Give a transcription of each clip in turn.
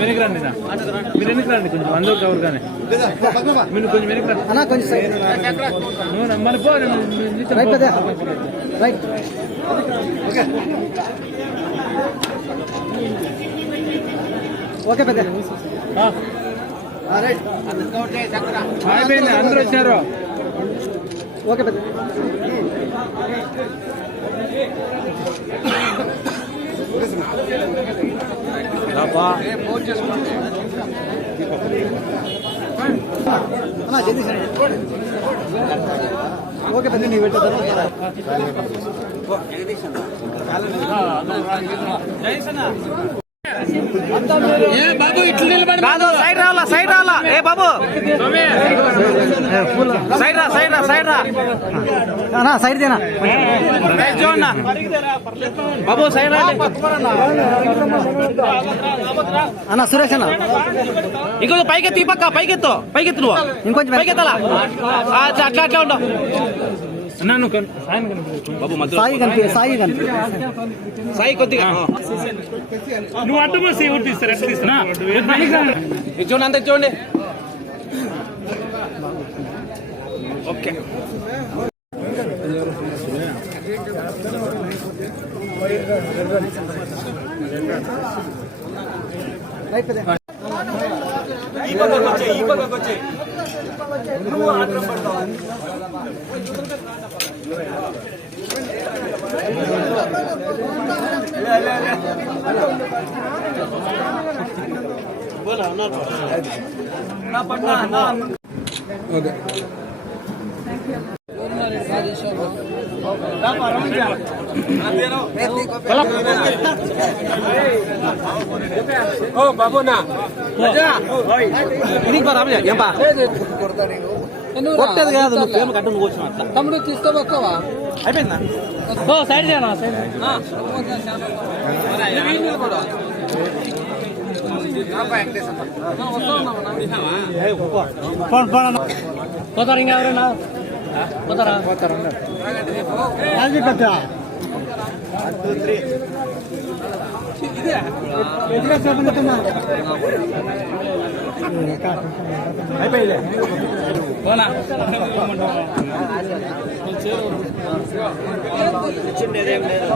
వెనక్కి రండి మీరు వెనక్కి రండి కొంచెం అందరికి ఎవరు కానీ మీరు కొంచెం వెనక్కి రండి కొంచెం మరి పో రైట్ ఓకే పెద్ద అయిపోయింది అందరూ వచ్చారు ఓకే పెద్ద ఓకే పెద్ద నీ పెట్ట బాబు ఇట్లు నిలబడి సైడ్ రావాలా సైడ్ రావాలా ఏ బాబు సైడ్ రా సైడ్ రా సైడ్ రా సైడ్ దేనా చూడన్నా బాబు సైడ్ రా అన్న సురేష్ అన్న ఇంకొంచెం పైకెత్తి పక్క పైకెత్తు పైకెత్తు నువ్వు ఇంకొంచెం పైకెత్తాలా అట్లా అట్లా అట్లా ఉండవు సాయి కనిపి సాయి కనిపి సాయి కొద్దిగా నువ్వు అడ్డు చూడండి అంత చూడండి ఓకే ఓకే ఓ బాబు నా కొట్టేది కాదు నువ్వు పేరు కట్టు నువ్వు వచ్చిన తమ్ముడు తీసుకోవా అయిపోయిందా ఓ సైడ్ చేయనా సైడ్ పోతారు ఇంకా ఎవరైనా పోతారా పోతారు అయిపోయింది పోనా ఇచ్చిండేదేం లేదు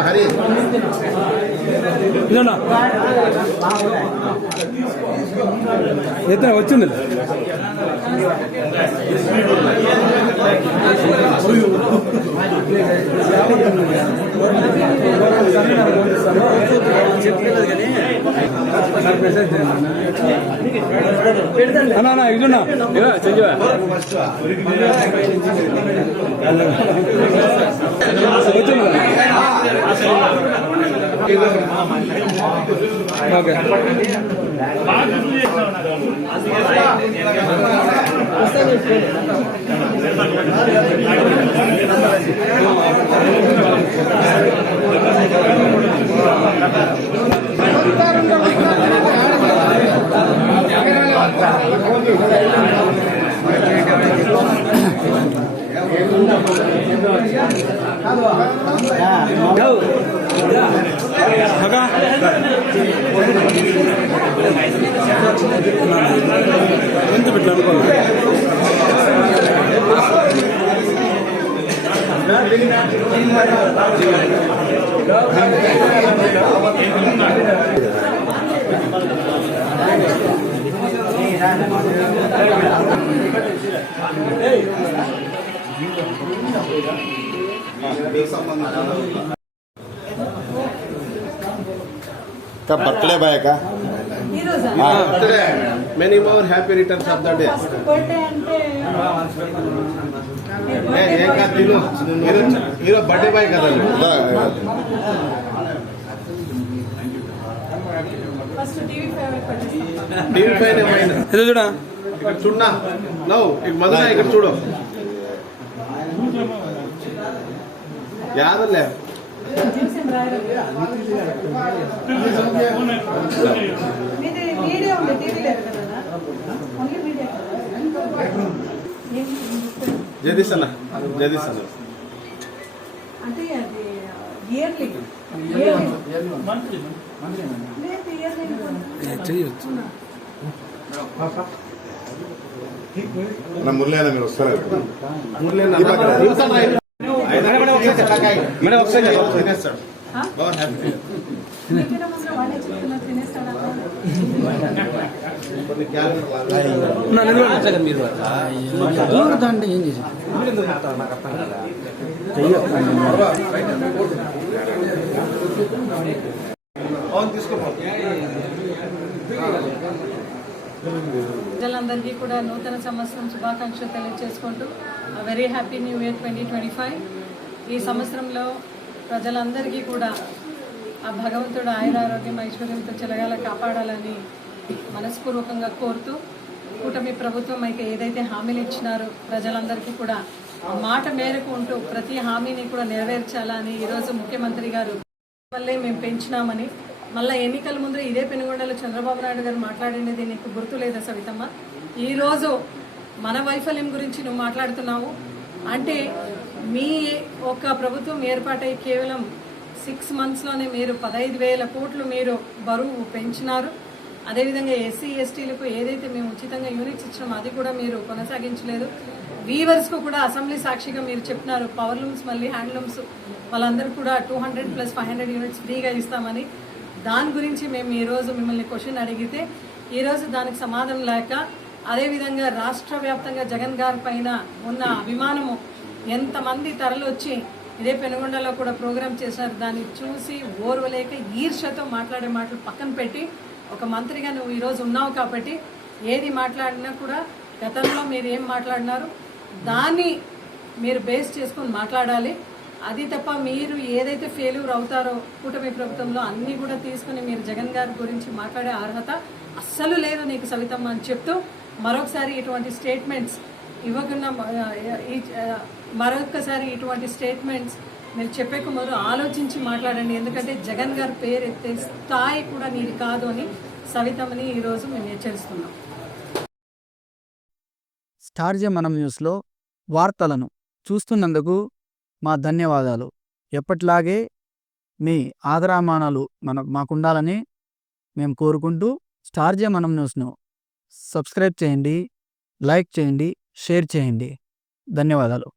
హరి ఎత్తున వచ్చింది అన్నా ఇటున్నా చెంజువా వచ్చింది ఓకే ఎంత పెట్టాను का बर्थडे बाय का birthday many more happy returns of the day hero birthday boy కదా ఫస్ట్ టీవీ ఫైవ్ పట్టిస్తాం. TV5 ఏమైనా ఏదో చూడా ఇక్కడ చూడనా నవ్వు మధున ఇక్కడ చూడు యాదలే జీవసేన రాయడం. మీది మీడియా ఉంది, టీవీ లేదు కదా, ఓన్లీ మీడియా కదా. జగదీశ్ అన్న అంటే అది ఇయర్లీ లేదు, ఇయర్లీ నా మురళి మీరు వస్తారు మేడం ఒకసారి తినేస్తాడు తినే ముందు వాళ్ళే చెప్తున్నారు తినేస్తాడా. కొన్ని క్యాలెండర్ మీరు అవును తీసుకోపో ప్రజలందరికీ కూడా నూతన సంవత్సరం శుభాకాంక్షలు తెలియజేసుకుంటూ వెరీ హ్యాపీ న్యూ ఇయర్ 2025. ఈ సంవత్సరంలో ప్రజలందరికీ కూడా ఆ భగవంతుడు ఆయురారోగ్యం ఐశ్వర్యంతో చెలగాల కాపాడాలని మనస్పూర్వకంగా కోరుతూ కూటమి ప్రభుత్వం అయితే ఏదైతే హామీలు ఇచ్చినారో ప్రజలందరికీ కూడా ఆ మాట మేరకు ఉంటూ ప్రతి హామీని కూడా నెరవేర్చాలని ఈరోజు ముఖ్యమంత్రి గారు వల్లే మేము పెంచినామని, మళ్ళీ ఎన్నికల ముందు ఇదే పెనుగొండలో చంద్రబాబు నాయుడు గారు మాట్లాడినది నీకు గుర్తు లేదా సవితమ్మ? ఈరోజు మన వైఫల్యం గురించి నువ్వు మాట్లాడుతున్నావు అంటే మీ ఒక ప్రభుత్వం ఏర్పాటై కేవలం 6 monthsలోనే మీరు 15,000 కోట్లు మీరు బరువు పెంచినారు. అదేవిధంగా ఎస్సీ ఎస్టీలకు ఏదైతే మేము ఉచితంగా యూనిట్స్ ఇచ్చినామో అది కూడా మీరు కొనసాగించలేదు. వీవర్స్కు కూడా అసెంబ్లీ సాక్షిగా మీరు చెప్పినారు పవర్లూమ్స్ మళ్ళీ హ్యాండ్లూమ్స్ వాళ్ళందరూ కూడా 200 + 500 యూనిట్స్ ఫ్రీగా ఇస్తామని. దాని గురించి మేము ఈరోజు మిమ్మల్ని క్వశ్చన్ అడిగితే ఈరోజు దానికి సమాధానం లేక, అదేవిధంగా రాష్ట్ర వ్యాప్తంగా జగన్ గారి పైన ఉన్న అభిమానము ఎంతమంది తరలొచ్చి ఇదే పెనుగొండలో కూడా ప్రోగ్రామ్ చేశారు. దాన్ని చూసి ఓర్వలేక ఈర్ష్యతో మాట్లాడే మాటలు పక్కన పెట్టి ఒక మంత్రిగా నువ్వు ఈరోజు ఉన్నావు కాబట్టి ఏది మాట్లాడినా కూడా గతంలో మీరు ఏం మాట్లాడినారు దాన్ని మీరు బేస్ చేసుకొని మాట్లాడాలి. అది తప్ప మీరు ఏదైతే ఫెయిల్యూర్ అవుతారో కూటమి ప్రభుత్వంలో అన్నీ కూడా తీసుకుని మీరు జగన్ గారి గురించి మాట్లాడే అర్హత అస్సలు లేదు నీకు సవితమ్మ అని చెప్తూ మరొకసారి ఇటువంటి స్టేట్మెంట్స్ ఇవ్వకుండా మరొకసారి ఇటువంటి స్టేట్మెంట్స్ మీరు చెప్పేకు మొదలు ఆలోచించి మాట్లాడండి. ఎందుకంటే జగన్ గారి పేరు ఎత్తే స్థాయి కూడా నీది కాదు అని సవితమ్మని ఈరోజు మేము హెచ్చరిస్తున్నాం. స్టార్ మనం న్యూస్లో వార్తలను చూస్తున్నందుకు మా ధన్యవాదాలు. ఎప్పటిలాగే మీ ఆదరామానాలు మాకుండాలని మేము కోరుకుంటూ స్టార్ మనం న్యూస్ను సబ్స్క్రైబ్ చేయండి, లైక్ చేయండి, షేర్ చేయండి. ధన్యవాదాలు.